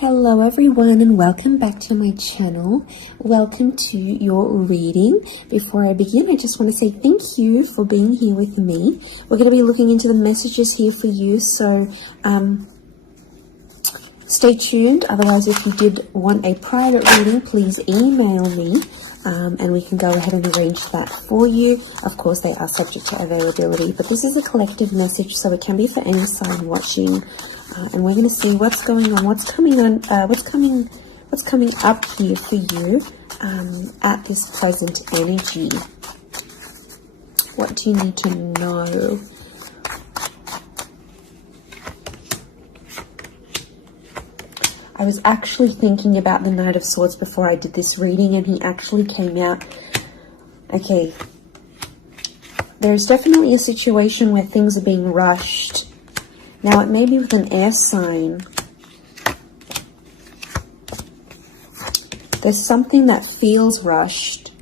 Hello everyone and welcome back to my channel. Welcome to your reading. Before I begin, I just want to say thank you for being here with me. We're going to be looking into the messages here for you, so stay tuned. Otherwise, if you did want a private reading, please email me and we can go ahead and arrange that for you. Of course, they are subject to availability, but this is a collective message, so it can be for any sign watching. And we're going to see what's going on, what's coming up here for you at this present energy. What do you need to know? I was actually thinking about the Knight of Swords before I did this reading, and he actually came out. Okay, there's definitely a situation where things are being rushed. Now, it may be with an air sign. There's something that feels rushed.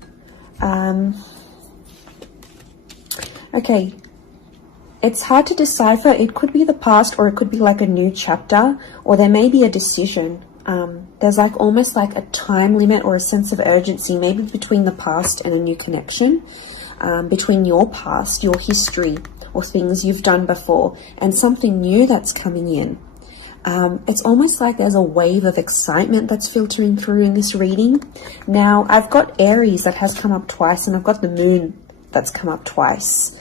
Okay. It's hard to decipher. It could be the past, or it could be like a new chapter, or there may be a decision. There's like almost like a time limit or a sense of urgency, maybe between the past and a new connection, between your past, your history, or things you've done before, and something new that's coming in. It's almost like there's a wave of excitement that's filtering through in this reading. Now, I've got Aries that has come up twice, and I've got the Moon that's come up twice.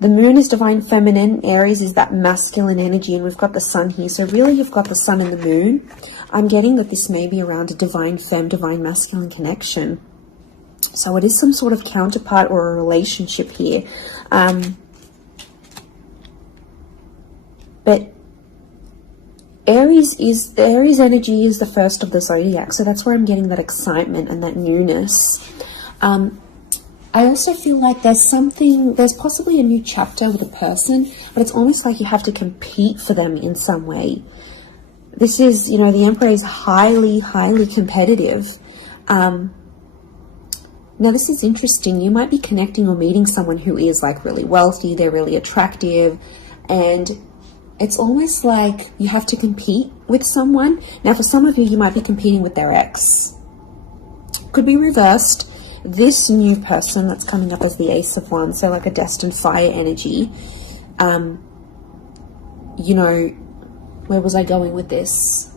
The Moon is divine feminine, Aries is that masculine energy, and we've got the Sun here. So really, you've got the Sun and the Moon. I'm getting that this may be around a divine femme, divine masculine connection. So it is some sort of counterpart or a relationship here. But Aries energy is the first of the zodiac, so that's where I'm getting that excitement and that newness. I also feel like there's possibly a new chapter with a person, but it's almost like you have to compete for them in some way. This is, the Emperor is highly, highly competitive. Now, this is interesting. You might be connecting or meeting someone who is like really wealthy, they're really attractive, and it's almost like you have to compete with someone. Now, for some of you, you might be competing with their ex. Could be reversed. This new person that's coming up as the Ace of Wands, so like a destined fire energy. Where was I going with this?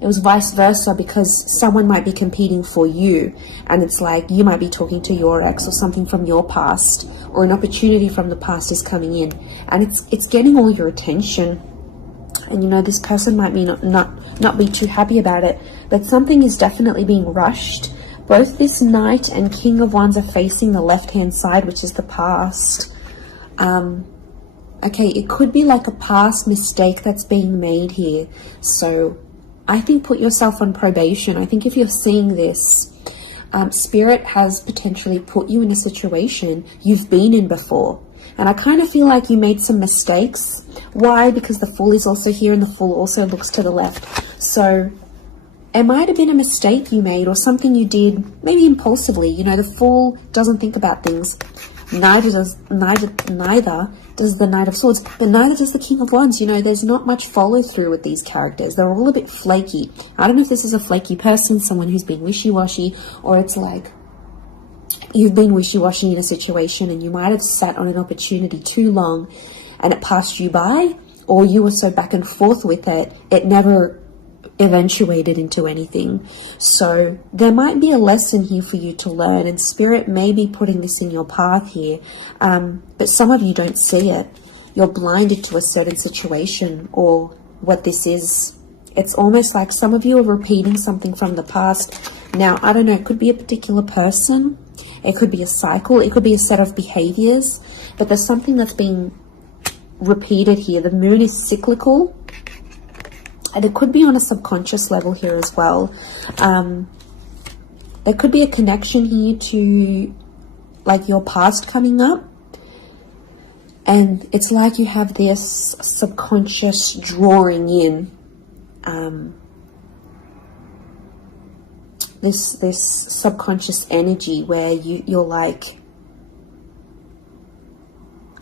It was vice versa, because someone might be competing for you, and it's like you might be talking to your ex or something from your past, or an opportunity from the past is coming in, and it's getting all your attention. And this person might be not be too happy about it, but something is definitely being rushed. Both this Knight and King of Wands are facing the left-hand side, which is the past. Okay, it could be like a past mistake that's being made here. So I think put yourself on probation. I think if you're seeing this, Spirit has potentially put you in a situation you've been in before. And I kind of feel like you made some mistakes. Why? Because the Fool is also here, and the Fool also looks to the left. So it might have been a mistake you made, or something you did maybe impulsively. The Fool doesn't think about things. Neither does the Knight of Swords, but neither does the King of Wands. There's not much follow through with these characters. They're all a bit flaky. I don't know if this is a flaky person, someone who's been wishy-washy, or it's like you've been wishy-washy in a situation and you might have sat on an opportunity too long and it passed you by, or you were so back and forth with it, it never eventuated into anything. So there might be a lesson here for you to learn, and Spirit may be putting this in your path here, but some of you don't see it. You're blinded to a certain situation or what this is. It's almost like some of you are repeating something from the past. Now, I don't know, it could be a particular person, it could be a cycle, it could be a set of behaviors, but there's something that's being repeated here. The Moon is cyclical, and it could be on a subconscious level here as well. There could be a connection here to like your past coming up. And it's like you have this subconscious drawing in. This subconscious energy where you're like,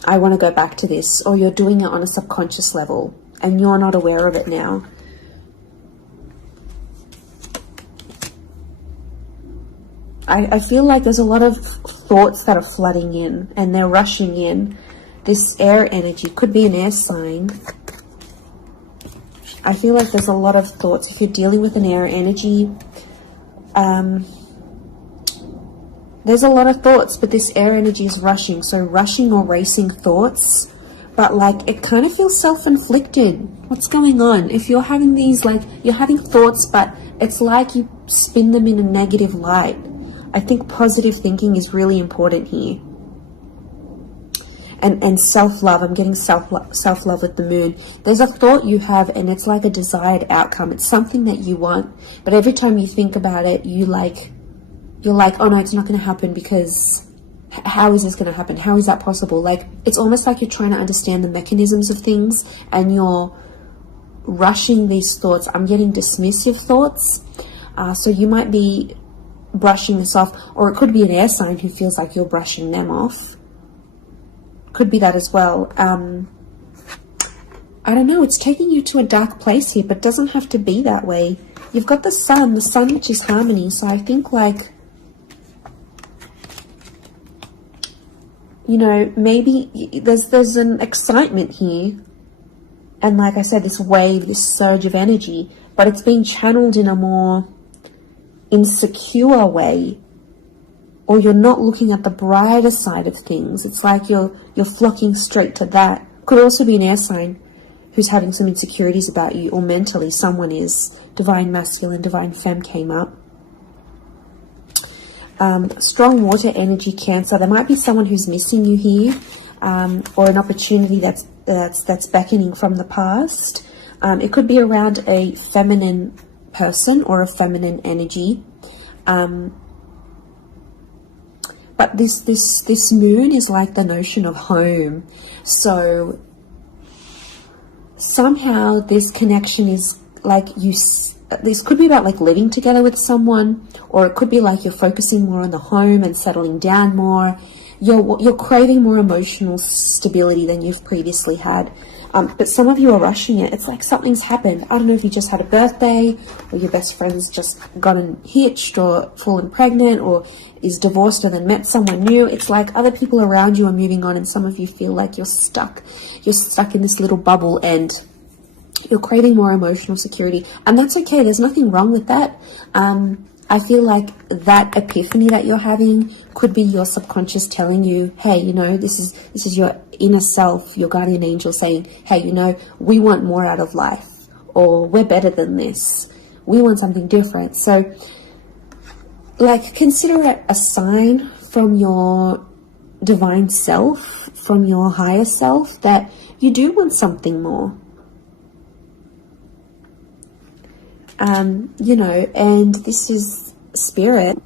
I want to go back to this. Or you're doing it on a subconscious level and you're not aware of it now. I feel like there's a lot of thoughts that are flooding in and they're rushing in. This air energy could be an air sign. I feel like there's a lot of thoughts. If you're dealing with an air energy, there's a lot of thoughts, but this air energy is rushing. So rushing or racing thoughts, but like it kind of feels self-inflicted. What's going on? If you're having these, like, you're having thoughts, but it's like you spin them in a negative light. I think positive thinking is really important here. And self-love. I'm getting self-love with the moon. There's a thought you have and it's like a desired outcome. It's something that you want, but every time you think about it, you're like, oh no, it's not going to happen, because how is this going to happen? How is that possible? Like, it's almost like you're trying to understand the mechanisms of things and you're rushing these thoughts. I'm getting dismissive thoughts. So you might be brushing this off, or it could be an air sign who feels like you're brushing them off. Could be that as well. I don't know, it's taking you to a dark place here, but it doesn't have to be that way. You've got the sun which is harmony. So I think, like, you know, maybe there's an excitement here. And like I said, this wave, this surge of energy, but it's being channeled in a more insecure way. Or you're not looking at the brighter side of things. It's like you're flocking straight to that. Could also be an air sign who's having some insecurities about you, or mentally someone is. Divine masculine, divine femme came up. Strong water energy, Cancer. There might be someone who's missing you here, or an opportunity that's beckoning from the past. It could be around a feminine person or a feminine energy. But this moon is like the notion of home. So somehow this connection is like this could be about like living together with someone, or it could be like you're focusing more on the home and settling down more. You're craving more emotional stability than you've previously had. But some of you are rushing it. It's like something's happened. I don't know if you just had a birthday, or your best friend's just gotten hitched or fallen pregnant, or is divorced and then met someone new. It's like other people around you are moving on, and some of you feel like you're stuck. You're stuck in this little bubble and you're craving more emotional security. And that's okay. There's nothing wrong with that. I feel like that epiphany that you're having could be your subconscious telling you, hey, you know, this is your inner self, your guardian angel saying, hey, you know, we want more out of life, or we're better than this. We want something different. So, like, consider it a sign from your divine self, from your higher self, that you do want something more. You know, and this is spirit,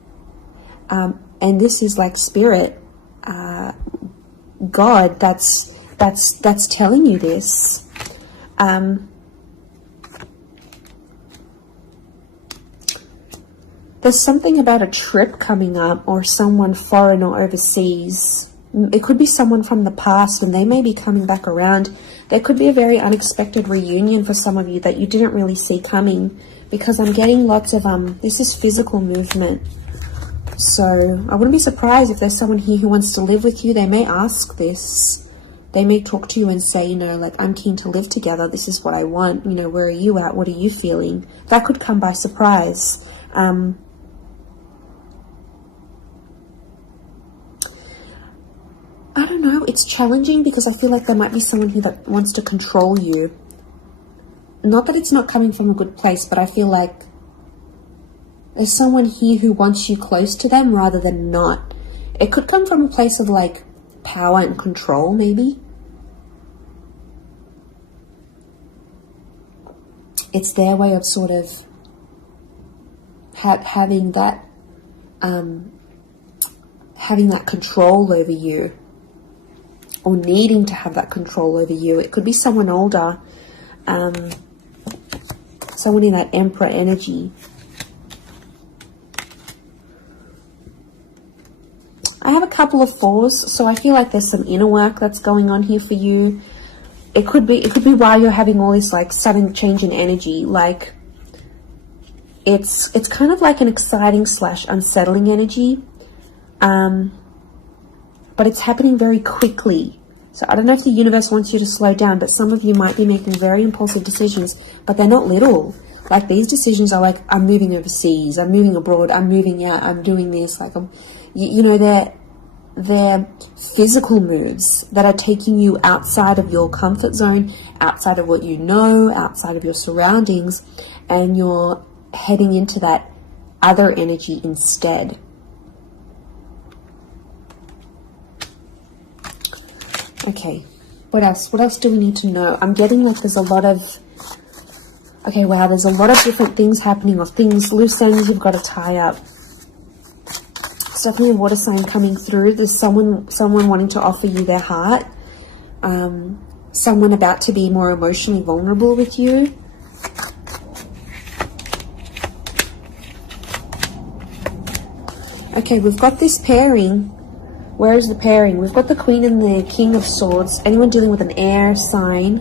and this is like spirit, God, that's telling you this. There's something about a trip coming up, or someone foreign or overseas. It could be someone from the past and they may be coming back around. There could be a very unexpected reunion for some of you that you didn't really see coming, because I'm getting lots of, this is physical movement. So I wouldn't be surprised if there's someone here who wants to live with you. They may ask this. They may talk to you and say, you know, like, I'm keen to live together. This is what I want. You know, where are you at? What are you feeling? That could come by surprise. I don't know. It's challenging because I feel like there might be someone here that wants to control you. Not that it's not coming from a good place, but I feel like there's someone here who wants you close to them rather than not. It could come from a place of like power and control, maybe. It's their way of sort of having that control over you, or needing to have that control over you. It could be someone older, someone in that Emperor energy. I have a couple of fours, so I feel like there's some inner work that's going on here for you. It could be while you're having all this like sudden change in energy, like It's kind of like an exciting / unsettling energy, but it's happening very quickly. So I don't know if the universe wants you to slow down, but some of you might be making very impulsive decisions, but they're not little. Like, these decisions are like, I'm moving overseas, I'm moving abroad, I'm moving out, I'm doing this. Like, you know, they're physical moves that are taking you outside of your comfort zone, outside of what you know, outside of your surroundings, and you're heading into that other energy instead. Okay, what else? What else do we need to know? I'm getting like there's a lot of... Okay, wow, there's a lot of different things happening, or things, loose ends you've got to tie up. It's definitely a water sign coming through. There's someone wanting to offer you their heart. Someone about to be more emotionally vulnerable with you. Okay, we've got this pairing. Where is the pairing? We've got the Queen and the King of Swords. Anyone dealing with an air sign,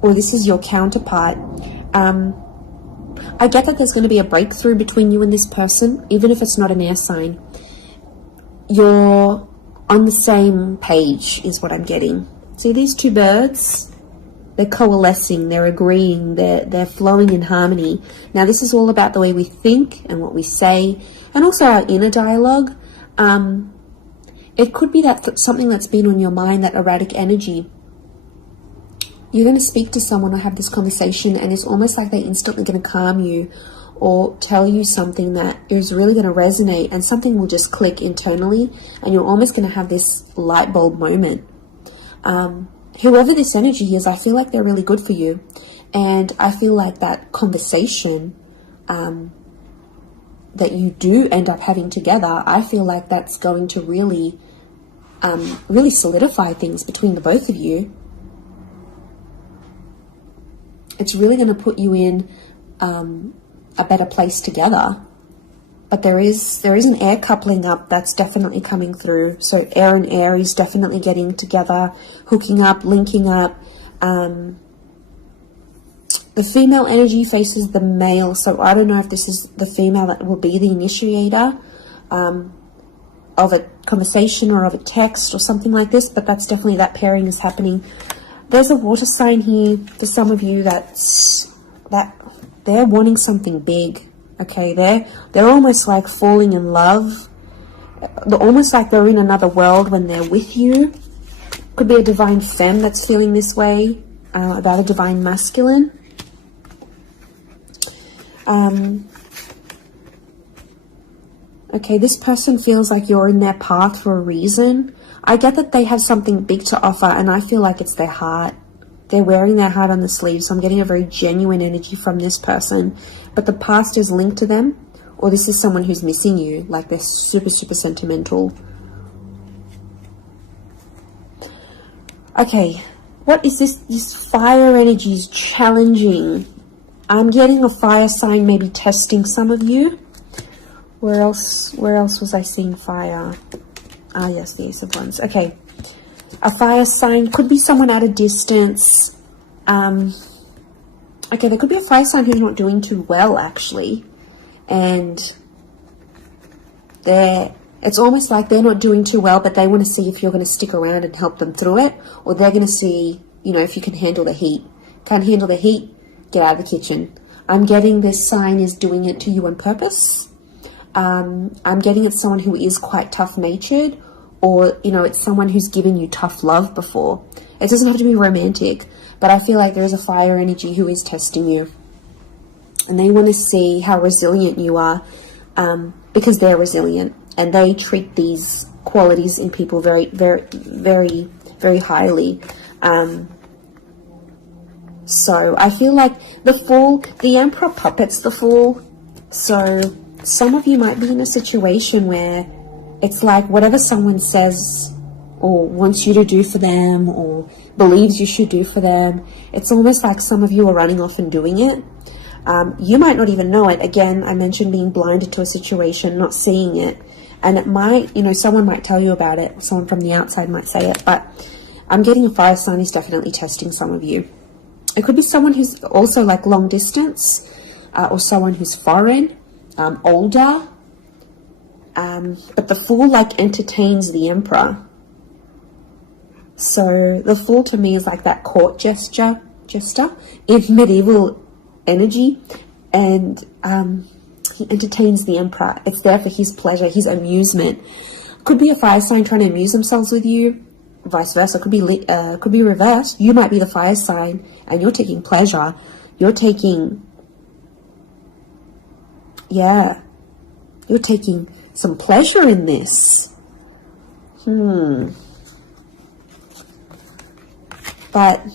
or this is your counterpart. I get that there's going to be a breakthrough between you and this person, even if it's not an air sign. You're on the same page, is what I'm getting. See these two birds? They're coalescing, they're agreeing, they're flowing in harmony. Now, this is all about the way we think and what we say, and also our inner dialogue. It could be that something that's been on your mind, that erratic energy. You're going to speak to someone or have this conversation, and it's almost like they're instantly going to calm you or tell you something that is really going to resonate, and something will just click internally, and you're almost going to have this light bulb moment. Whoever this energy is, I feel like they're really good for you. And I feel like that conversation that you do end up having together, I feel like that's going to really solidify things between the both of you. It's really going to put you in a better place together. But there is an air coupling up that's definitely coming through. So air and Aries definitely getting together, hooking up, linking up. The female energy faces the male, so I don't know if this is the female that will be the initiator of a conversation or of a text or something like this, but that's definitely, that pairing is happening. There's a water sign here for some of you that they're wanting something big. Okay, they're almost like falling in love. They're almost like they're in another world when they're with you. Could be a divine femme that's feeling this way about a divine masculine. Okay, this person feels like you're in their path for a reason. I get that they have something big to offer, and I feel like it's their heart. They're wearing their heart on the sleeve, so I'm getting a very genuine energy from this person. But the past is linked to them, or this is someone who's missing you, like they're super, super sentimental. Okay, what is this? This fire energy is challenging. I'm getting a fire sign maybe testing some of you. Where else was I seeing fire? Ah, yes, the Ace of Wands. Okay. A fire sign could be someone at a distance. Okay, there could be a fire sign who's not doing too well, actually. And it's almost like they're not doing too well, but they want to see if you're going to stick around and help them through it. Or they're going to see, if you can handle the heat. Can't handle the heat? Get out of the kitchen. I'm getting this sign is doing it to you on purpose. I'm getting it's someone who is quite tough-natured, or, it's someone who's given you tough love before. It doesn't have to be romantic, but I feel like there is a fire energy who is testing you. And they want to see how resilient you are, because they're resilient. And they treat these qualities in people very, very, very, very highly. So I feel like the Fool, the Emperor puppets the Fool. So some of you might be in a situation where it's like whatever someone says or wants you to do for them or believes you should do for them, it's almost like some of you are running off and doing it. You might not even know it. Again, I mentioned being blinded to a situation, not seeing it. And it might, someone might tell you about it. Someone from the outside might say it. But I'm getting a fire sign is definitely testing some of you. It could be someone who's also like long distance. or someone who's foreign, older. But the Fool like entertains the Emperor. So the Fool to me is like that court jester in medieval energy, and he entertains the Emperor. It's there for his pleasure, his amusement. Could be a fire sign trying to amuse themselves with you, vice versa. Could be reversed. You might be the fire sign and you're taking pleasure. You're taking some pleasure in this. But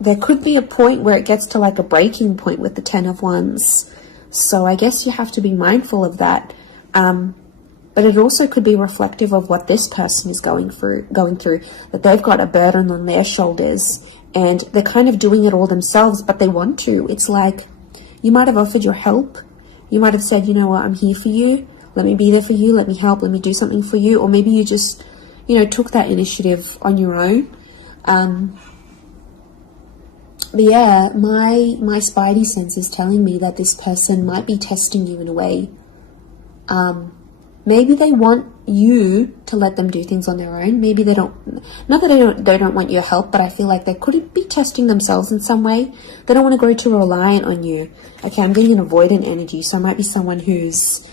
there could be a point where it gets to like a breaking point with the Ten of Wands. So I guess you have to be mindful of that. But it also could be reflective of what this person is going through, that they've got a burden on their shoulders and they're kind of doing it all themselves, but they want to. It's like you might have offered your help. You might have said, you know what, I'm here for you. Let me be there for you. Let me help. Let me do something for you. Or maybe you just, took that initiative on your own. But yeah, my spidey sense is telling me that this person might be testing you in a way. Maybe they want you to let them do things on their own. Maybe they don't, not that they don't want your help, but I feel like they could be testing themselves in some way. They don't want to grow too reliant on you. Okay, I'm getting an avoidant energy, so it might be someone who's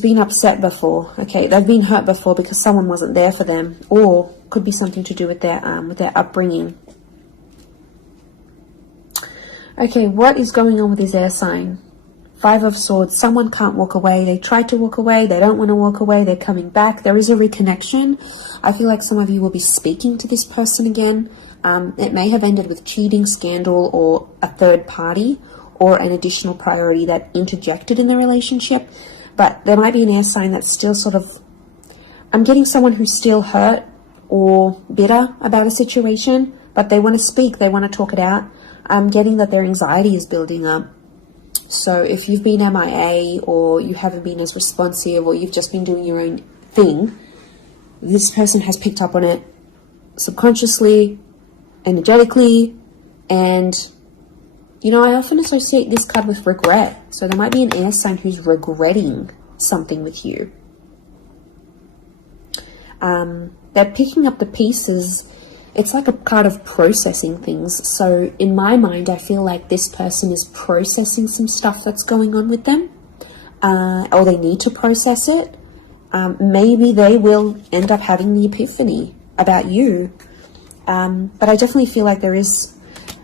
been upset before. Okay, they've been hurt before because someone wasn't there for them, or could be something to do with their upbringing. Okay, what is going on with this air sign? Five of Swords. Someone can't walk away. They tried to walk away. They don't want to walk away. They're coming back. There is a reconnection. I feel like some of you will be speaking to this person again. It may have ended with cheating, scandal, or a third party, or an additional priority that interjected in the relationship. But there might be an air sign that's still sort of... I'm getting someone who's still hurt or bitter about a situation, but they want to speak. They want to talk it out. I'm getting that their anxiety is building up. So if you've been MIA, or you haven't been as responsive, or you've just been doing your own thing, this person has picked up on it subconsciously, energetically, and I often associate this card with regret. So there might be an air sign who's regretting something with you. They're picking up the pieces. It's like a card of processing things. So in my mind, I feel like this person is processing some stuff that's going on with them, or they need to process it. Maybe they will end up having the epiphany about you. But I definitely feel like there is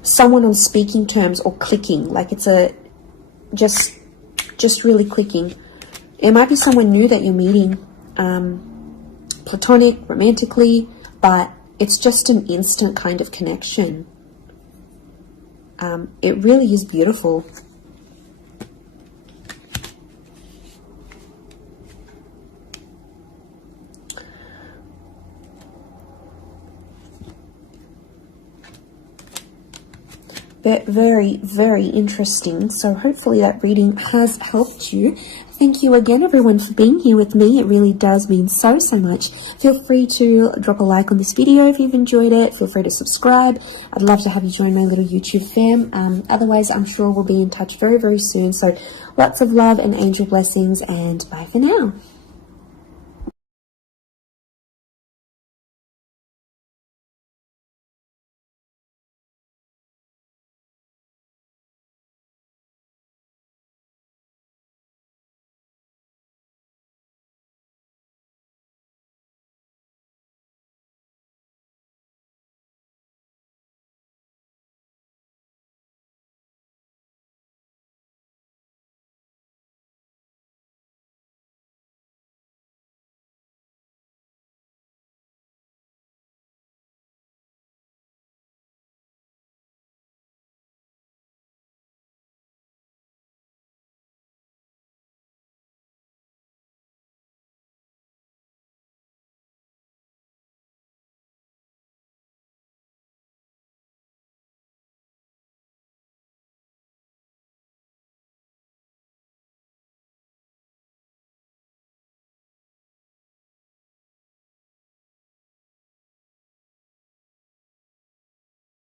someone on speaking terms or clicking, like it's just really clicking. It might be someone new that you're meeting, platonic, romantically, but it's just an instant kind of connection. It really is beautiful. Very, very interesting. So hopefully that reading has helped you. Thank you again, everyone, for being here with me. It really does mean so much. Feel free to drop a like on this video if you've enjoyed it. Feel free to subscribe. I'd love to have you join my little YouTube fam. Otherwise, I'm sure we'll be in touch very, very soon. So lots of love and angel blessings, and bye for now.